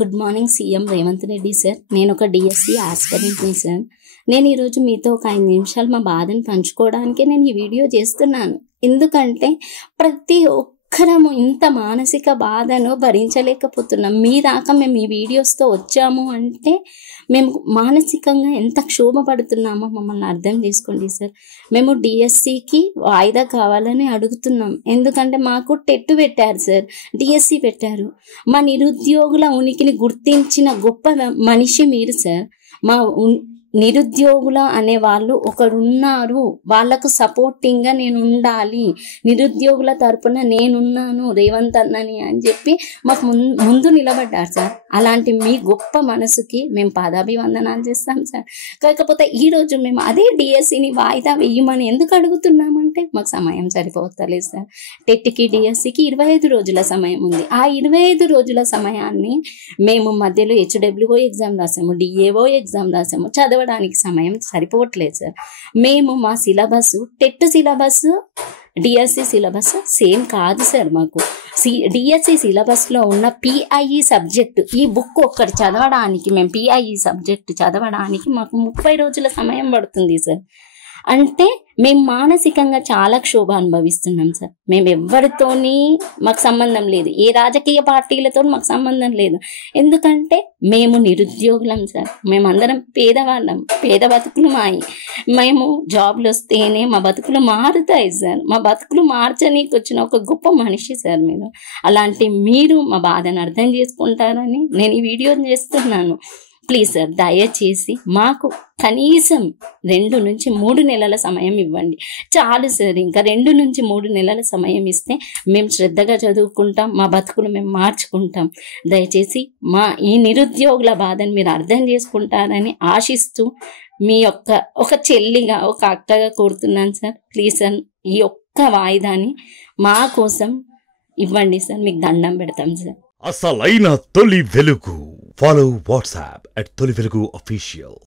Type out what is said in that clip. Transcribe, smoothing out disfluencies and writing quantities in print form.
Good morning CM Revanth Reddy sir. నేను ఒక DSC ఆస్పిరెంట్ని sir. నేను ఈరోజు మీతో ఒక 5 నిమిషాలు మా బాధను పంచుకోవడానికే నేను ఈ వీడియో చేస్తున్నాను. ఎందుకంటే ప్రతి ఒక్కరము ఇంత మానసిక బాధను భరించలేకపోతున్నాం. మీ దాకా మేము ఈ వీడియోస్తో వచ్చాము అంటే మేము మానసికంగా ఎంత క్షోభపడుతున్నామో మమ్మల్ని అర్థం చేసుకోండి సార్. మేము డిఎస్సికి వాయిదా కావాలని అడుగుతున్నాం. ఎందుకంటే మాకు టెట్ పెట్టారు సార్, డిఎస్సి పెట్టారు. మా నిరుద్యోగుల ఉనికిని గుర్తించిన గొప్ప మనిషి మీరు సార్. మా నిరుద్యోగుల అనే వాళ్ళు ఒకరున్నారు, వాళ్లకు సపోర్టింగ్గా నేను ఉండాలి, నిరుద్యోగుల తరపున నేనున్నాను రేవంత్ అన్నని అని చెప్పి మాకు ముందు నిలబడ్డారు సార్. అలాంటి మీ గొప్ప మనసుకి మేము పాదాభివందనాలు చేస్తాం సార్. కాకపోతే ఈరోజు మేము అదే డిఎస్సిని వాయిదా వేయమని ఎందుకు అడుగుతున్నామంటే మాకు సమయం సరిపోతలేదు సార్. టెట్కి డిఎస్సికి 25 రోజుల సమయం ఉంది. ఆ 25 రోజుల సమయాన్ని మేము మధ్యలో HWO ఎగ్జామ్ రాసాము, DAO ఎగ్జామ్ రాసాము, చదవడానికి సమయం సరిపోవట్లేదు సార్. మేము మా syllabus, TET syllabus DSC syllabus same కాదు సార్. మాకు డిఎస్సి సిలబస్లో ఉన్న PIE సబ్జెక్టు, ఈ బుక్ ఒక్కటి చదవడానికి, మేము PIE సబ్జెక్టు చదవడానికి మాకు 30 రోజుల సమయం పడుతుంది సార్. అంటే మేము మానసికంగా చాలా క్షోభ అనుభవిస్తున్నాం సార్. మేము ఎవరితోని మాకు సంబంధం లేదు, ఏ రాజకీయ పార్టీలతో మాకు సంబంధం లేదు. ఎందుకంటే మేము నిరుద్యోగులం సార్. మేమందరం పేదవాళ్ళం, పేద బతుకులు మాయి. మేము జాబ్లు వస్తేనే మా బతుకులు మారుతాయి సార్. మా బతుకులు మార్చనీకి వచ్చిన ఒక గొప్ప మనిషి సార్ మీరు. అలాంటి మీరు మా బాధను అర్థం చేసుకుంటారని నేను ఈ వీడియో చేస్తున్నాను. ప్లీజ్ సార్, దయచేసి మాకు కనీసం 2 నుంచి 3 నెలల సమయం ఇవ్వండి చాలు సార్. ఇంకా 2 నుంచి 3 నెలల సమయం ఇస్తే మేము శ్రద్ధగా చదువుకుంటాం, మా బతుకులు మేము మార్చుకుంటాం. దయచేసి మా ఈ నిరుద్యోగుల బాధను మీరు అర్థం చేసుకుంటారని ఆశిస్తూ మీ ఒక చెల్లిగా, ఒక అక్కగా కోరుతున్నాను సార్. ప్లీజ్ సార్, ఈ ఒక్క వాయిదాని మా కోసం ఇవ్వండి సార్. మీకు దండం పెడతాం సార్. అసలైన తొలి వెలుగు. Follow WhatsApp at Toli Velugu Official.